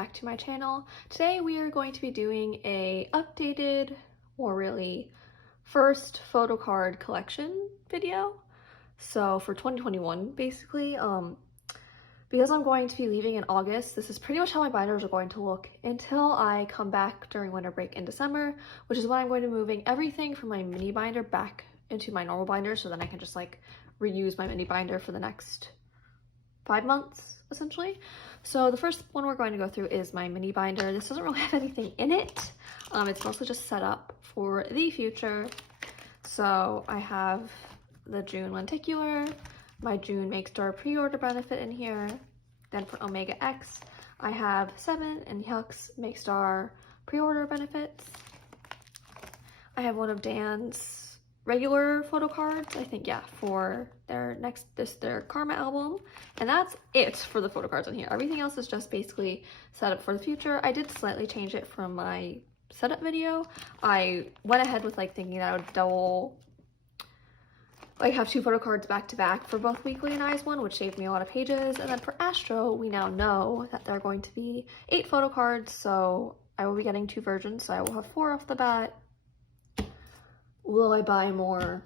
back to my channel. Today we are going to be doing a updated, or really first photocard collection video. So for 2021 basically, because I'm going to be leaving in August, this is pretty much how my binders are going to look until I come back during winter break in December, which is when I'm going to be moving everything from my mini binder back into my normal binder, so then I can just like reuse my mini binder for the next 5 months essentially. So the first one we're going to go through is my mini binder. This doesn't really have anything in it. It's mostly just set up for the future. So I have the June lenticular, my June Make Star pre-order benefit in here. Then for Omega X, I have 7 and Hux Make Star pre-order benefits. I have one of Dan's regular photo cards, I think, yeah, for their their Karma album, and that's it for the photo cards in here. Everything else is just basically set up for the future. I did slightly change it from my setup video. I went ahead with like thinking that I would double, like have 2 photo cards back to back for both Weekly and Eyes one, which saved me a lot of pages. And then for Astro, we now know that there are going to be 8 photo cards, so I will be getting 2 versions, so I will have 4 off the bat. Will I buy more?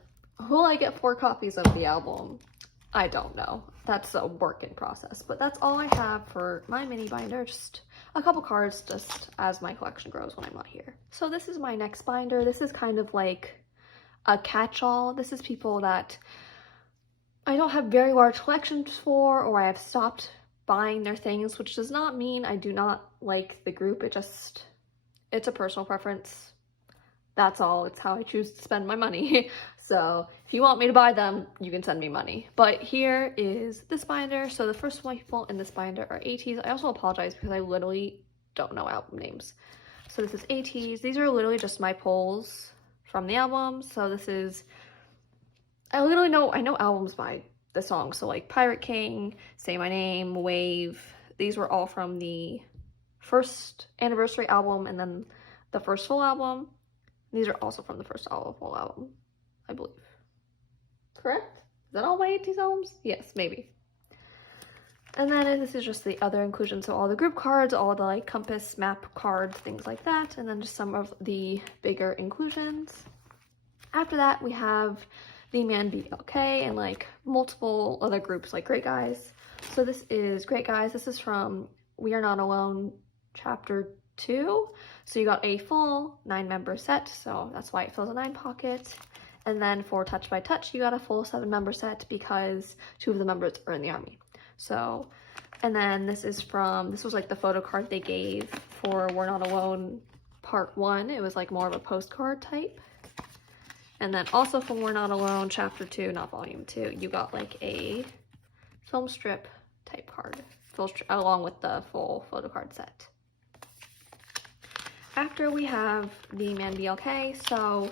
Will I get 4 copies of the album? I don't know. That's a work in process, but that's all I have for my mini binder. Just a couple cards just as my collection grows when I'm not here. So this is my next binder. This is kind of like a catch-all. This is people that I don't have very large collections for, or I have stopped buying their things, which does not mean I do not like the group. It's a personal preference. That's all. It's how I choose to spend my money. So if you want me to buy them, you can send me money. But here is this binder. So the first one people in this binder are a.c.e. I also apologize because I literally don't know album names. So this is a.c.e. These are literally just my polls from the album. So this is, I know albums by the song. So like Pirate King, Say My Name, Wave. These were all from the first anniversary album and then the first full album. These are also from the first full album, I believe. Correct? Is that all my a.c.e. albums? Yes, maybe. And then this is just the other inclusion, so all the group cards, all the like compass, map cards, things like that, and then just some of the bigger inclusions. After that, we have the Man BLK and like multiple other groups like Great Guys. So this is Great Guys. This is from We Are Not Alone Chapter 2. So you got a full 9-member set, so that's why it fills a 9 pocket. And then for Touch by Touch, you got a full 7-member set because 2 of the members are in the army. So, and then this was like the photo card they gave for We're Not Alone Part 1. It was like more of a postcard type. And then also from We're Not Alone Chapter 2, not Volume 2, you got like a film strip type card, along with the full photo card set. After we have the Man BLK, so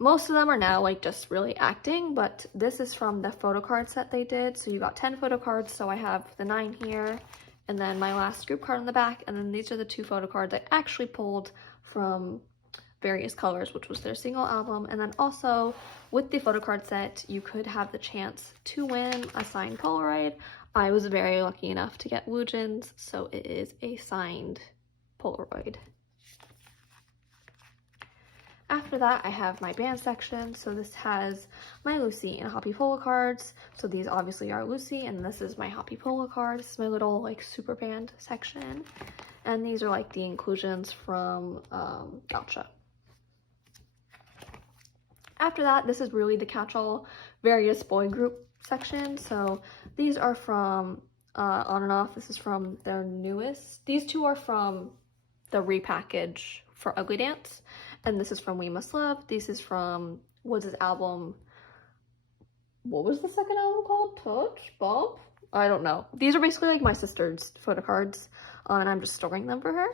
most of them are now like just really acting, but this is from the photo card set they did. So you got 10 photo cards, so I have the 9 here, and then my last group card on the back, and then these are the 2 photo cards I actually pulled from Various Colors, which was their single album. And then also with the photo card set, you could have the chance to win a signed Polaroid. I was very lucky enough to get Woojin's, so it is a signed Polaroid. After that, I have my band section. So this has my Lucy and Hoppy Polo cards. So these obviously are Lucy, and this is my Hoppy Polo card. This is my little like super band section. And these are like the inclusions from Gotcha. After that, this is really the catch-all various boy group section. So these are from On and Off. This is from their newest. These 2 are from the repackage for Ugly Dance, and this is from We Must Love. This is from Woods' album. What was the second album called? Touch? Bump? I don't know. These are basically like my sister's photo cards, and I'm just storing them for her.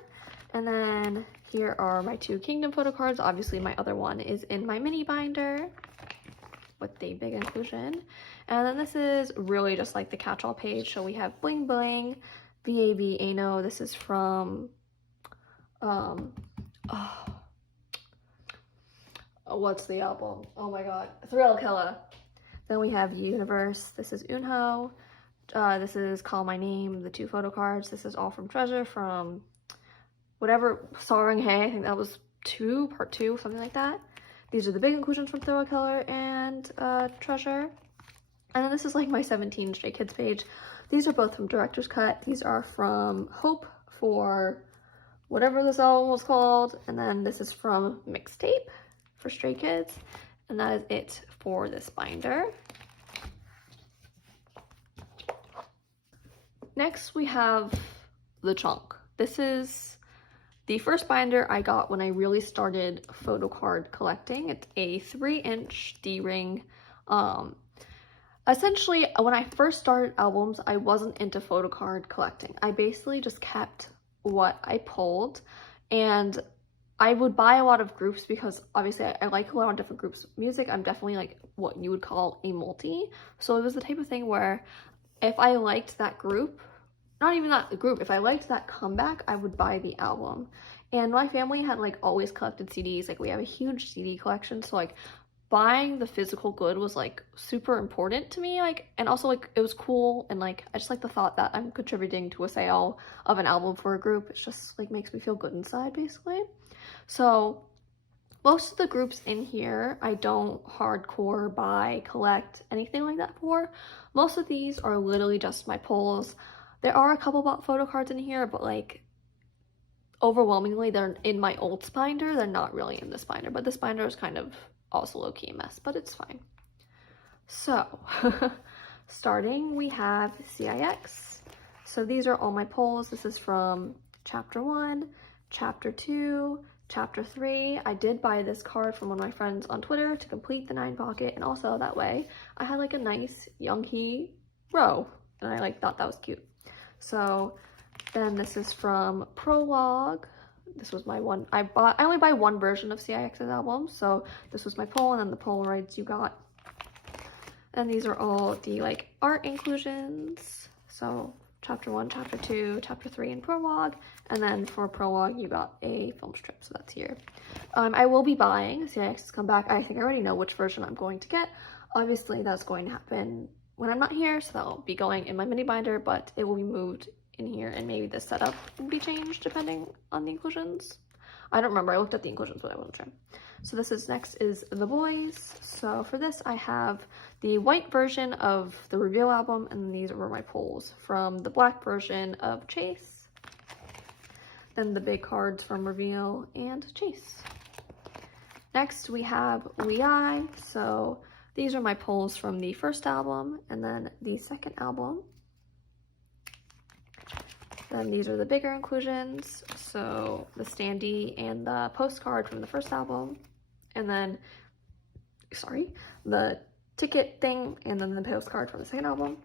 And then here are my 2 Kingdom photo cards. Obviously my other one is in my mini binder with the big inclusion. And then this is really just like the catch-all page. So we have Bling Bling, VAB Ano. This is from what's the album? Oh my god, Thrill Killer. Then we have Universe. This is Unho. This is Call My Name, the 2 photo cards. This is all from Treasure from whatever, Soaring Hay, I think that was part 2, something like that. These are the big inclusions from Throw a Color and Treasure. And then this is like my 17 Stray Kids page. These are both from Director's Cut. These are from Hope for whatever this album was called. And then this is from Mixtape for Stray Kids. And that is it for this binder. Next we have the chunk. This is the first binder I got when I really started photo card collecting. It's a 3-inch D-ring. Essentially, when I first started albums, I wasn't into photo card collecting. I basically just kept what I pulled, and I would buy a lot of groups because obviously I like a lot of different groups of music. I'm definitely like what you would call a multi. So it was the type of thing where if I liked that group, not even that group, if I liked that comeback, I would buy the album. And my family had like always collected CDs. Like we have a huge CD collection, so like buying the physical good was like super important to me, like, and also like it was cool, and like I just like the thought that I'm contributing to a sale of an album for a group. It's just like makes me feel good inside, basically. So most of the groups in here I don't hardcore buy, collect, anything like that for. Most of these are literally just my pulls. There are a couple photo cards in here, but like overwhelmingly they're in my old binder. They're not really in this binder, but this binder is kind of also low-key a mess, but it's fine. So starting, we have CIX. So these are all my pulls. This is from chapter 1, chapter 2, chapter 3. I did buy this card from one of my friends on Twitter to complete the 9 pocket, and also that way I had like a nice Younghee row, and I like thought that was cute. So then this is from Prologue. This was my one. I only buy one version of CIX's album, so this was my poll, and then the Polaroids you got. And these are all the like art inclusions. So chapter 1, chapter 2, chapter 3, and Prologue. And then for Prologue, you got a film strip, so that's here. I will be buying CIX's comeback. I think I already know which version I'm going to get. Obviously, that's going to happen when I'm not here, so that'll be going in my mini binder, but it will be moved in here, and maybe the setup will be changed depending on the inclusions. I don't remember. I looked at the inclusions, but I wasn't sure. So this is next is The Boys. So for this, I have the white version of the Reveal album, and these were my pulls from the black version of Chase. Then the big cards from Reveal and Chase. Next, we have We I. So these are my pulls from the first album and then the second album. Then these are the bigger inclusions, so the standee and the postcard from the first album, and then, the ticket thing, and then the postcard from the second album.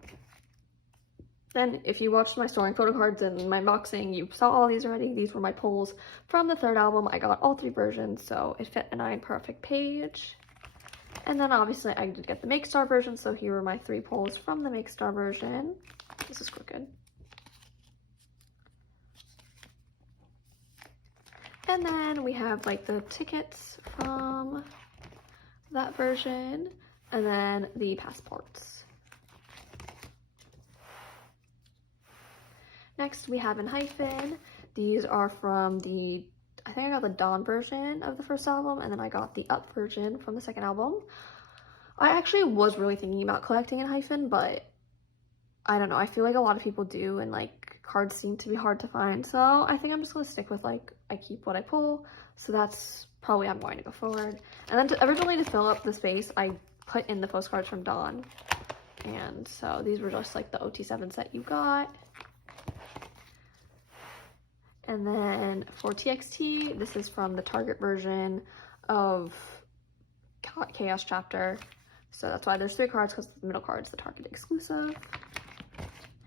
Then if you watched my storing photo cards and my unboxing, you saw all these already. These were my pulls from the third album. I got all 3 versions, so it fit a 9 perfect page. And then obviously I did get the Make Star version, so here are my 3 pulls from the Make Star version. This is crooked. And then we have like the tickets from that version, and then the passports. Next we have in hyphen. These are from the, I think I got the Dawn version of the first album, and then I got the Up version from the second album. I actually was really thinking about collecting in hyphen, but I don't know, I feel like a lot of people do, and like cards seem to be hard to find, so I think I'm just gonna stick with like I keep what I pull, so that's probably how I'm going to go forward. And then originally to fill up the space, I put in the postcards from Dawn, and so these were just like the OT7 set you got. And then for TXT, this is from the Target version of Chaos Chapter, so that's why there's 3 cards, because the middle card is the Target exclusive.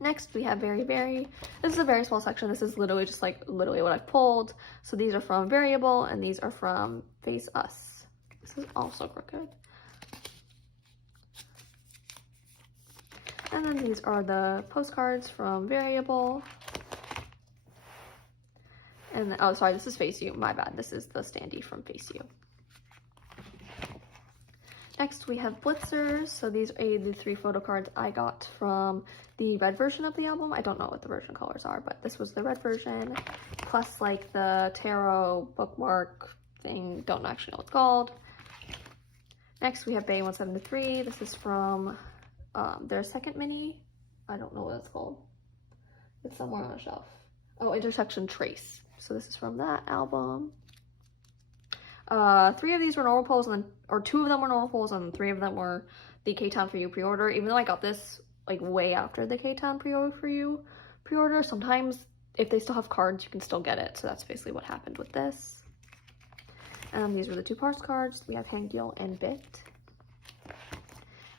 Next, we have Very Very. This is a very small section. This is literally just like literally what I've pulled. So these are from Variable, and these are from Face Us. This is also crooked. And then these are the postcards from Variable. And oh, sorry, this is Face You. My bad. This is the standee from Face You. Next we have blitzers. So these are the 3 photo cards I got from the red version of the album. I don't know what the version colors are, but this was the red version, plus like the tarot bookmark thing, don't actually know what it's called. Next we have Bay 173. This is from their second mini. I don't know what it's called. It's somewhere on a shelf. Oh, Intersection Trace. So this is from that album. 3 of these were normal polls, and then, or 2 of them were normal polls, and 3 of them were the K-Town For You pre-order. Even though I got this like way after the K-Town For You pre-order, sometimes if they still have cards, you can still get it. So that's basically what happened with this. And these were the 2 parts cards. We have Hangul and Bit.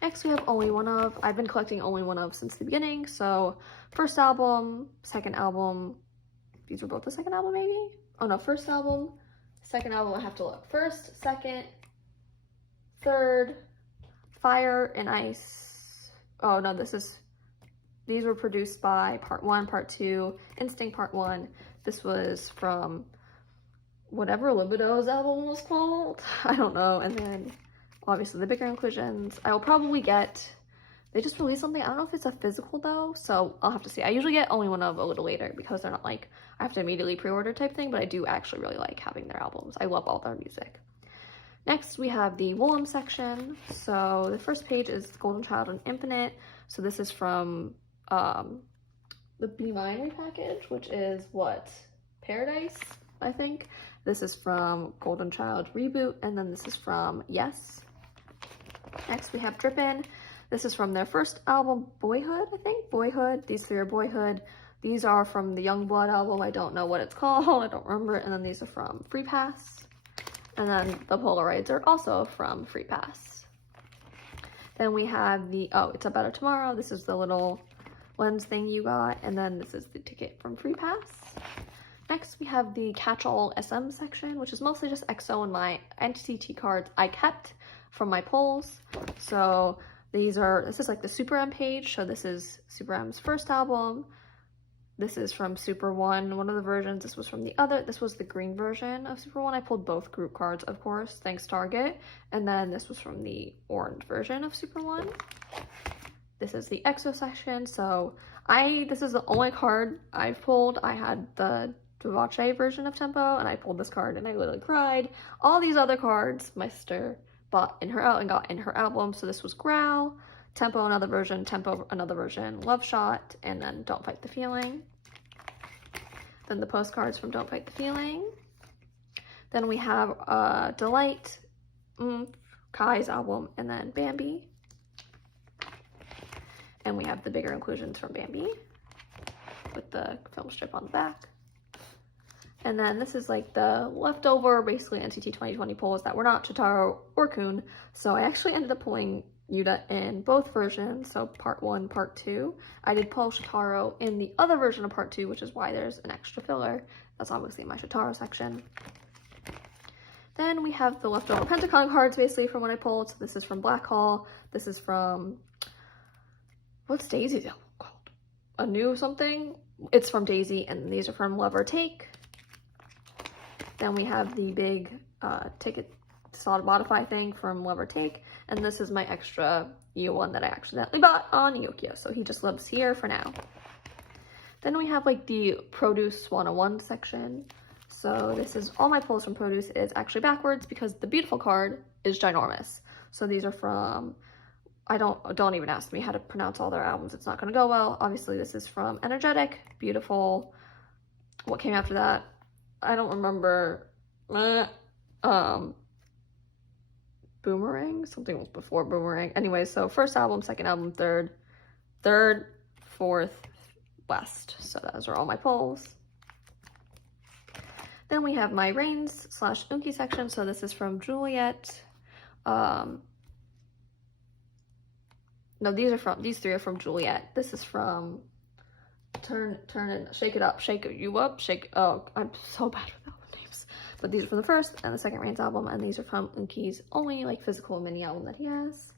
Next we have Only One Of. I've been collecting Only One Of since the beginning. So first album, second album. These were both the second album maybe? Oh no, first album, second album, I have to look. First, second, third, Fire and Ice. Oh no, these were produced by Part 1, Part 2, Instinct Part 1. This was from whatever Libido's album was called. I don't know. And then obviously the bigger inclusions. I will probably get, they just released something. I don't know if it's a physical though, so I'll have to see. I usually get Only One Of a little later because they're not like I have to immediately pre-order type thing, but I do actually really like having their albums. I love all their music. Next we have the Woolham section. So the first page is Golden Child and Infinite. So this is from the Be Mine repackage, which is what? Paradise, I think. This is from Golden Child Reboot, and then this is from Yes. Next we have Drippin'. This is from their first album, Boyhood, I think? Boyhood. These 3 are Boyhood. These are from the Youngblood album. I don't know what it's called. I don't remember it. And then these are from Free Pass. And then the Polaroids are also from Free Pass. Then we have the, oh, It's a Better Tomorrow. This is the little lens thing you got. And then this is the ticket from Free Pass. Next, we have the Catch-All SM section, which is mostly just EXO and my NCT cards I kept from my polls. So this is like the Super M page. So this is Super M's first album. This is from Super 1, one of the versions. This was from the other. This was the green version of Super 1. I pulled both group cards, of course, thanks Target. And then this was from the orange version of Super 1. This is the EXO section. So this is the only card I've pulled. I had the Vivace version of Tempo, and I pulled this card and I literally cried. All these other cards my sister bought in her and got in her album. So this was Growl, Tempo another version, Tempo another version, Love Shot, and then Don't Fight the Feeling. Then the postcards from Don't Fight the Feeling. Then we have Delight, Kai's album, and then Bambi. And we have the bigger inclusions from Bambi with the film strip on the back. And then this is like the leftover, basically NCT 2020 polls that were not Chitaro or Kun. So I actually ended up pulling Yuta in both versions, so Part 1, Part 2. I did pull Chitaro in the other version of Part 2, which is why there's an extra filler. That's obviously my Chitaro section. Then we have the leftover Pentagon cards, basically, from what I pulled. So this is from Black Hall. This is from, what's Daisy's album called? A New Something? It's from Daisy, and these are from Love or Take. Then we have the big ticket solid modify thing from Love or Take, and this is my extra EU one that I accidentally bought on Yokio, so he just lives here for now. Then we have like the Produce 101 section. So this is all my pulls from Produce is actually backwards because the Beautiful card is ginormous. So these are from, don't even ask me how to pronounce all their albums, it's not gonna go well. Obviously this is from Energetic, Beautiful. What came after that? I don't remember. Boomerang? Something was before Boomerang. Anyway, so first album, second album, third, fourth, last. So those are all my polls. Then we have my Reigns / Unki section. So this is from Juliet. No, these 3 are from Juliet. This is from Turn and Shake It Up, Shake You Up, oh, I'm so bad with album names. But these are from the first and the second Reigns album, and these are from Unki's only like physical mini album that he has.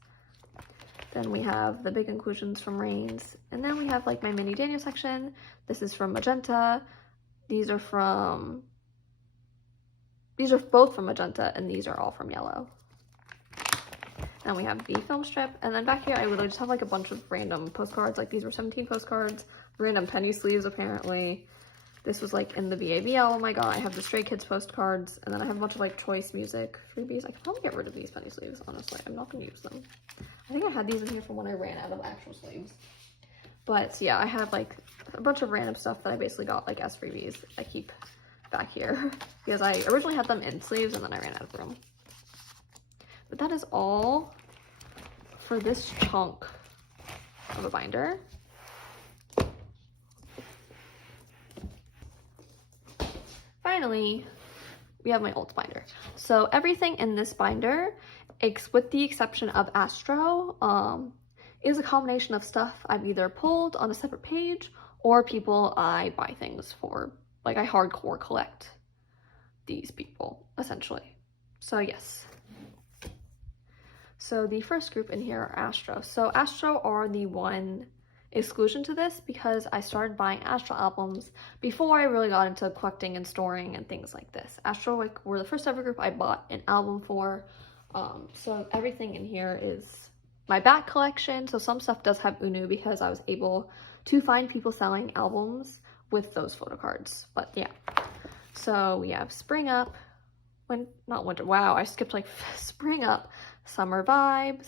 Then we have the big inclusions from Reigns, and then we have like my mini Daniel section. This is from Magenta. These are both from Magenta, and these are all from Yellow. Then we have the film strip, and then back here I literally just have like a bunch of random postcards. Like these were 17 postcards, random penny sleeves apparently. This was like in the VAV album I got. I have the Stray Kids postcards, and then I have a bunch of like choice music freebies. I could probably get rid of these penny sleeves, honestly. I'm not gonna use them. I think I had these in here from when I ran out of actual sleeves. But yeah, I have like a bunch of random stuff that I basically got like as freebies. I keep back here because I originally had them in sleeves and then I ran out of room. But that is all for this chunk of a binder. Finally, we have my old binder. So everything in this binder, with the exception of Astro, is a combination of stuff I've either pulled on a separate page or people I buy things for. Like I hardcore collect these people, essentially. So yes. So the first group in here are Astro. So Astro are the one exclusion to this because I started buying Astro albums before I really got into collecting and storing and things like this. Astro like were the first ever group I bought an album for. So everything in here is my back collection. So some stuff does have UNU because I was able to find people selling albums with those photo cards. But yeah, so we have Spring Up, not winter, wow, I skipped like Spring Up, Summer Vibes,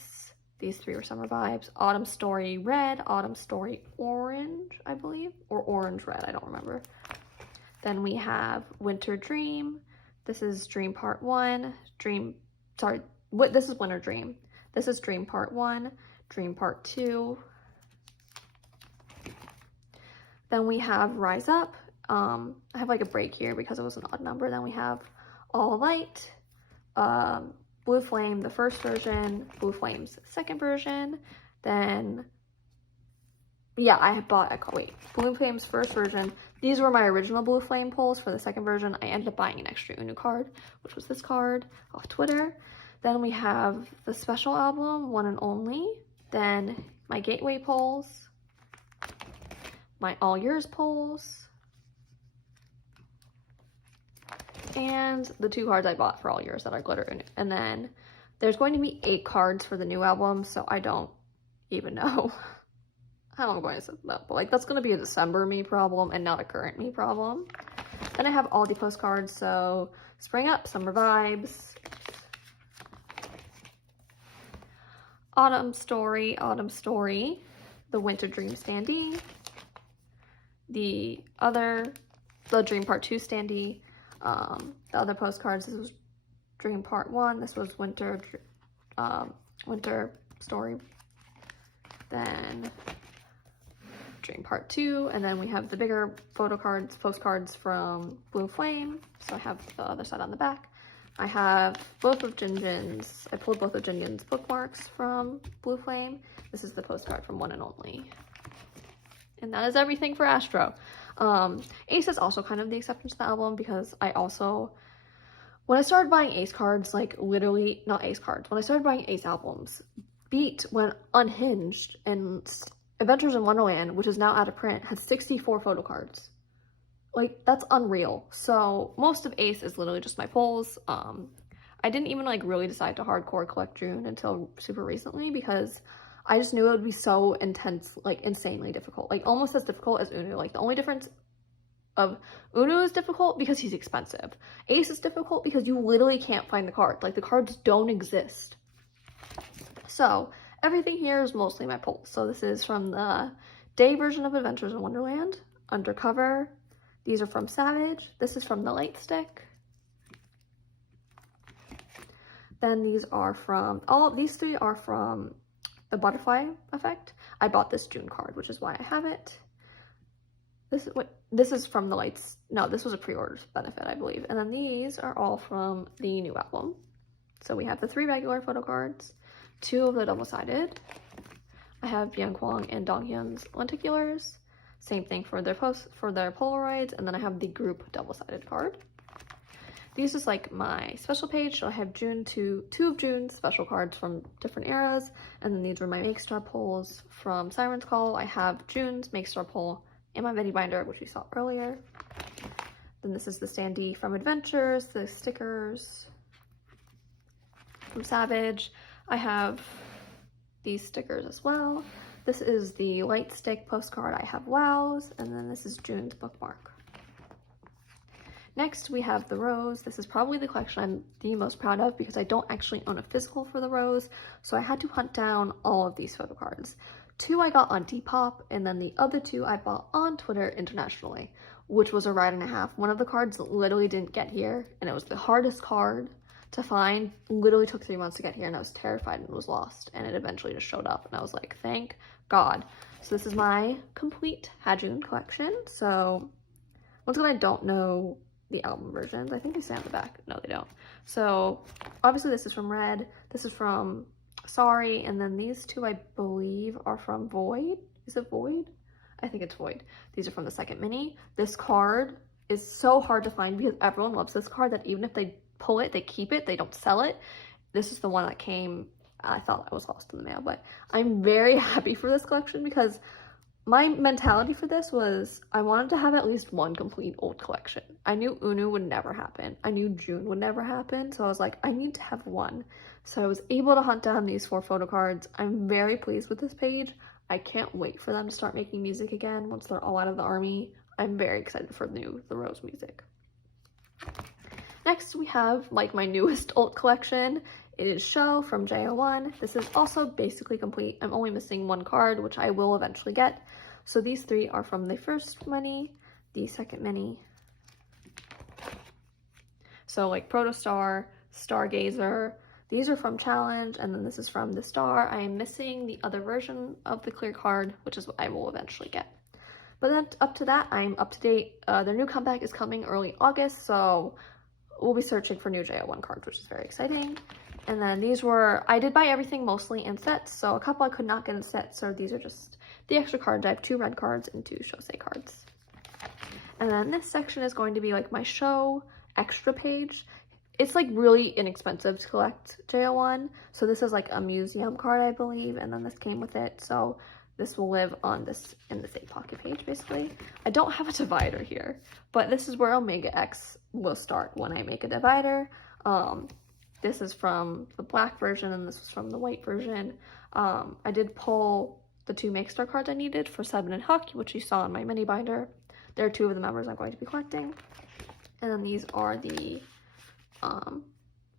these three were Summer Vibes, Autumn Story Red, Autumn Story Orange, I believe, or Orange Red, I don't remember. Then we have Winter Dream, this is Dream Part 1, this is Winter Dream, this is Dream Part 1, Dream Part 2. Then we have Rise Up. I have like a break here because it was an odd number. Then we have All Light, Blue Flame, the first version, Blue Flame's second version. Then, yeah, I had bought, Blue Flame's first version. These were my original Blue Flame pulls for the second version. I ended up buying an extra UNU card, which was this card off Twitter. Then we have the special album, One and Only. Then my Gateway pulls, my All Yours pulls, and the 2 cards I bought for All Yours that are glitter. And then there's going to be 8 cards for the new album, so I don't even know how I'm going to set that up. But like that's going to be a December me problem and not a current me problem. Then I have all the postcards, so Spring Up, Summer Vibes, Autumn Story, the Winter Dream standee, the Dream Part 2 standee, the other postcards, this was Dream Part 1, this was Winter Story, then Dream Part 2, and then we have the bigger postcards from Blue Flame, so I have the other side on the back. I have both of Jinjin's, I pulled both of Jinjin's bookmarks from Blue Flame. This is the postcard from One and Only. And that is everything for Astro. Ace is also kind of the exception to the album because when I started buying Ace cards, like literally, not Ace cards, when I started buying Ace albums, Beat went unhinged and Adventures in Wonderland, which is now out of print, had 64 photo cards. Like, that's unreal. So most of Ace is literally just my pulls. I didn't even like really decide to hardcore collect June until super recently because I just knew it would be so intense, like insanely difficult, like almost as difficult as UNU. Like the only difference of UNU is difficult because he's expensive. Ace is difficult because you literally can't find the card. Like the cards don't exist. So everything here is mostly my pulls. So this is from the day version of Adventures in Wonderland, Undercover. These are from Savage. This is from the Light Stick. Then these are from, these 3 are from the Butterfly Effect. I bought this June card, which is why I have it. This is from the Lights, no, this was a pre-order benefit, I believe. And then these are all from the new album. So we have the 3 regular photo cards, 2 of the double-sided. I have Byung Kwang and Donghyun's lenticulars. Same thing for their Polaroids, and then I have the group double-sided card. These is like my special page, so I have two of June's special cards from different eras, and then these are my Make Star pulls from Siren's Call. I have June's Make Star pull in my mini binder, which we saw earlier. Then this is the standee from Adventures, the stickers from Savage. I have these stickers as well. This is the light stick postcard. I have wows, and then this is June's bookmark. Next, we have the rose. This is probably the collection I'm the most proud of because I don't actually own a physical for the rose, so I had to hunt down all of these photo cards. 2 I got on Depop, and then the other 2 I bought on Twitter internationally, which was a ride and a half. One of the cards literally didn't get here, and it was the hardest card to find. Literally took 3 months to get here, and I was terrified and was lost, and it eventually just showed up, and I was like, thank God. So this is my complete Hajun collection. So once again, I don't know the album versions. I think they say on the back. No, they don't. So obviously this is from Red. This is from Sorry. And then these 2 I believe are from Void. Is it Void? I think it's Void. These are from the second mini. This card is so hard to find because everyone loves this card that even if they pull it, they keep it, they don't sell it. This is the one that came, I thought I was lost in the mail, but I'm very happy for this collection because my mentality for this was I wanted to have at least one complete old collection. I knew Unu would never happen. I knew June would never happen. So I was like, I need to have one. So I was able to hunt down these 4 photo cards. I'm very pleased with this page. I can't wait for them to start making music again once they're all out of the army. I'm very excited for the Rose music. Next, we have like my newest alt collection. It is Show from JO1. This is also basically complete. I'm only missing 1 card, which I will eventually get. So these 3 are from the first mini, the second mini. So like Protostar, Stargazer, these are from Challenge, and then this is from the Star. I am missing the other version of the clear card, which is what I will eventually get. But then up to that, I'm up to date. Their new comeback is coming early August, so we'll be searching for new JO1 cards, which is very exciting. And then these were, I did buy everything mostly in sets, so a couple I could not get in sets, so these are just the extra cards. I have 2 red cards and 2 Shosei cards. And then this section is going to be like my show extra page. It's like really inexpensive to collect JO1, so this is like a museum card, I believe, and then this came with it, so this will live on this in the same pocket page, basically. I don't have a divider here, but this is where Omega X will start when I make a divider. This is from the black version, and this was from the white version. I did pull the 2 Make Star cards I needed for 7 and Huck, which you saw in my mini binder. There are 2 of the members I'm going to be collecting. And then these are the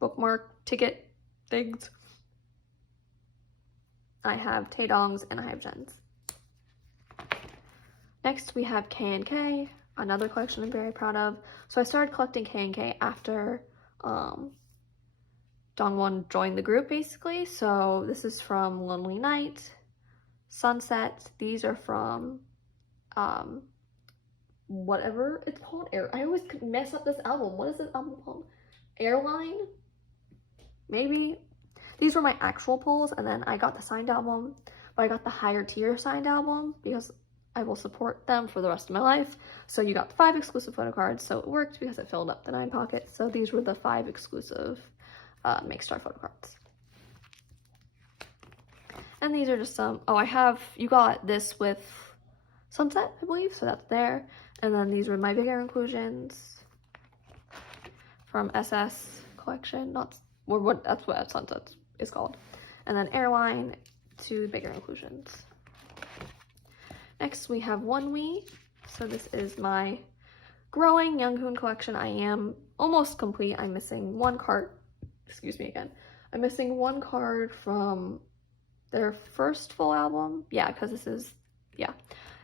bookmark ticket things. I have Taedongs and I have Jens. Next we have K&K, another collection I'm very proud of. So I started collecting K&K after Dongwon joined the group, basically. So this is from Lonely Night, Sunset. These are from whatever it's called. I always mess up this album. What is this album called? Airline? Maybe. These were my actual pulls, and then I got the signed album, but I got the higher tier signed album because I will support them for the rest of my life. So you got the 5 exclusive photo cards, so it worked because it filled up the 9 pockets. So these were the 5 exclusive Make Star photo cards. And these are just some, oh, you got this with Sunset, I believe, so that's there. And then these were my bigger inclusions from SS collection, that's what Sunset is called. And then Airline, 2 bigger inclusions. Next we have One We. So this is my growing Younghoon collection. I am almost complete. I'm missing 1 card. Excuse me again. I'm missing 1 card from their first full album. Yeah, because this is, yeah.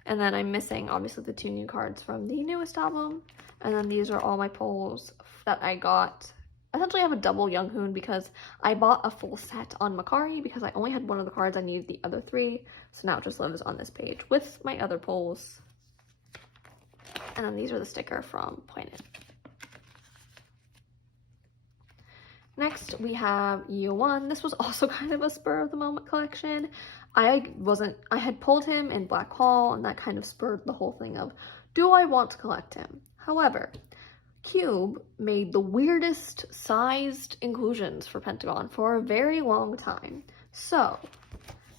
And then I'm missing, obviously, the 2 new cards from the newest album. And then these are all my pulls that I got. Essentially, I have a double Younghoon because I bought a full set on Macari because I only had 1 of the cards. I needed the other 3. So now it just lives on this page with my other pulls. And then these are the sticker from Planet. Next, we have Yeowon. This was also kind of a spur of the moment collection. I had pulled him in Black Hall, and that kind of spurred the whole thing of, do I want to collect him? However, Cube made the weirdest sized inclusions for Pentagon for a very long time. So,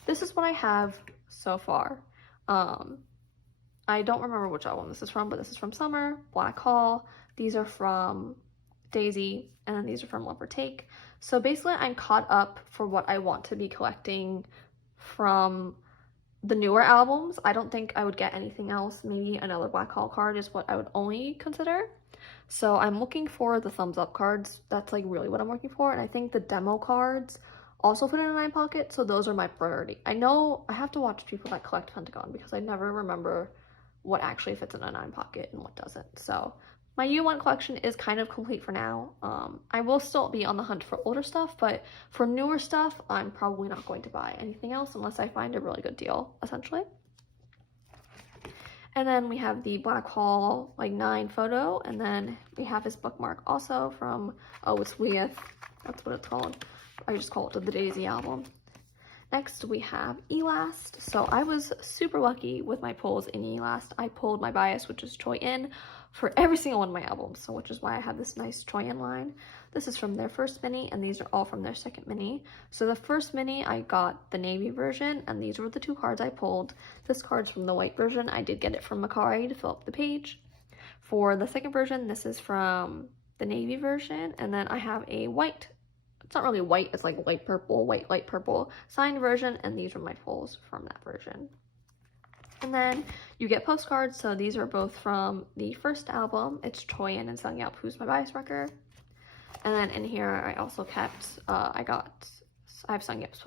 this is what I have so far. I don't remember which album this is from, but this is from Summer, Black Hall. These are from Daisy, and then these are from Love or Take. So basically I'm caught up for what I want to be collecting from the newer albums. I don't think I would get anything else. Maybe another Black Hole card is what I would only consider. So I'm looking for the thumbs up cards. That's like really what I'm looking for. And I think the demo cards also fit in a 9 pocket. So those are my priority. I know I have to watch people that collect Pentagon because I never remember what actually fits in a 9 pocket and what doesn't. So my U1 collection is kind of complete for now. I will still be on the hunt for older stuff, but for newer stuff, I'm probably not going to buy anything else unless I find a really good deal, essentially. And then we have the Black Hall like 9 photo, and then we have his bookmark also from, oh, it's Weeth, that's what it's called. I just call it the Daisy album. Next we have Elast. So I was super lucky with my pulls in Elast. I pulled my bias, which is Choi In, for every single one of my albums, so which is why I have this nice Choi In line. This is from their first mini, and these are all from their second mini. So the first mini, I got the navy version, and these were the 2 cards I pulled. This card's from the white version. I did get it from Macari to fill up the page. For the second version, this is from the navy version, and then I have a white, it's not really white, it's like light purple, white, light purple signed version, and these are my pulls from that version. And then you get postcards, so these are both from the first album. It's Choi In and Sung Yup, Who's My Bias Wrecker. And then in here, I also kept, I have Sung Yup's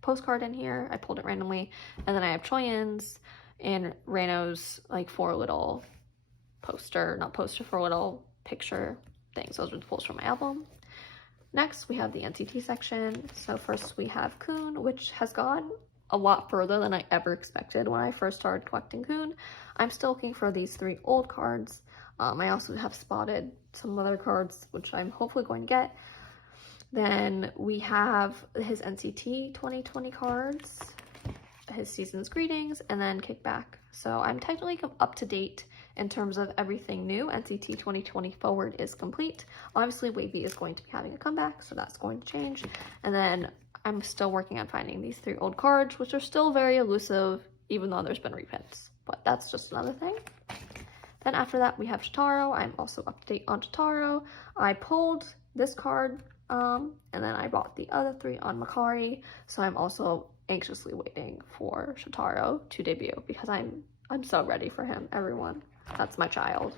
postcard in here. I pulled it randomly. And then I have Choi In's and Rano's like 4 little four little picture things. Those are the pulls from my album. Next, we have the NCT section. So first we have Kun, which has gone a lot further than I ever expected when I first started collecting Kun. I'm still looking for these 3 old cards. I also have spotted some other cards, which I'm hopefully going to get. Then we have his NCT 2020 cards, his Season's Greetings, and then Kickback. So I'm technically up to date in terms of everything new. NCT 2020 forward is complete. Obviously, Wavy is going to be having a comeback, so that's going to change. And then I'm still working on finding these 3 old cards, which are still very elusive, even though there's been reprints. But that's just another thing. Then after that, we have Shotaro. I'm also up to date on Shotaro. I pulled this card, and then I bought the other 3 on Macari. So I'm also anxiously waiting for Shotaro to debut because I'm so ready for him, everyone. That's my child.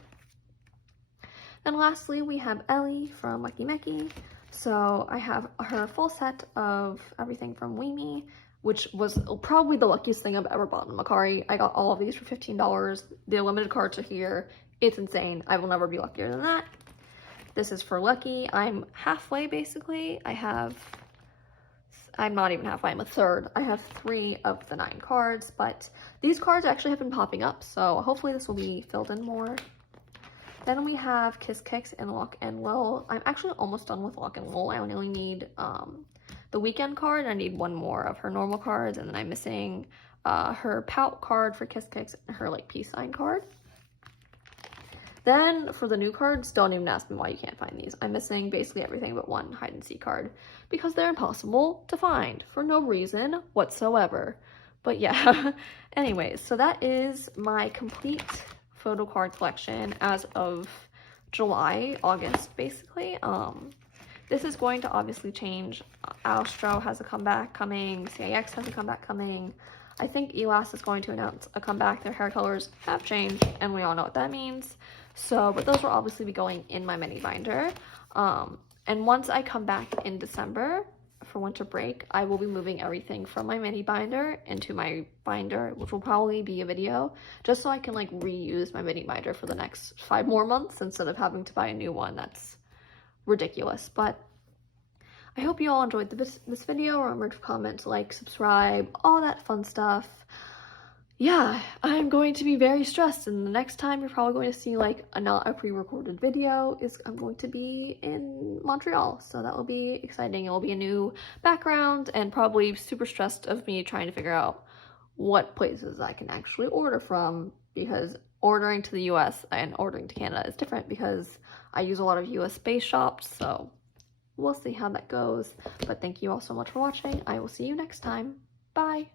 Then lastly, we have Ellie from Lucky Meki. So I have her full set of everything from Weemy, which was probably the luckiest thing I've ever bought in Macari. I got all of these for $15. The limited cards are here. It's insane. I will never be luckier than that. This is for Lucky. I'm halfway, basically. I'm not even halfway, I'm a third. I have 3 of the 9 cards, but these cards actually have been popping up, so hopefully this will be filled in more. Then we have Kiss Kicks and Lock and Lil. I'm actually almost done with Lock and Lil. I only need the weekend card, and I need 1 more of her normal cards, and then I'm missing her Pout card for Kiss Kicks and her like peace sign card. Then for the new cards, don't even ask me why you can't find these. I'm missing basically everything but 1 hide and seek card because they're impossible to find for no reason whatsoever. But yeah, anyways, so that is my complete photo card collection as of July, August, basically. This is going to obviously change. Astro has a comeback coming, CIX has a comeback coming. I think Elast is going to announce a comeback. Their hair colors have changed, and we all know what that means. So, but those will obviously be going in my mini binder. And once I come back in December for winter break, I will be moving everything from my mini binder into my binder, which will probably be a video, just so I can like reuse my mini binder for the next 5 more months instead of having to buy a new one. That's ridiculous. But I hope you all enjoyed this video. Remember to comment, like, subscribe, all that fun stuff. Yeah, I'm going to be very stressed, and the next time you're probably going to see like not a pre-recorded video is I'm going to be in Montreal, so that will be exciting. It will be a new background and probably super stressed of me trying to figure out what places I can actually order from, because ordering to the US and ordering to Canada is different because I use a lot of US based shops, so we'll see how that goes. But thank you all so much for watching. I will see you next time. Bye!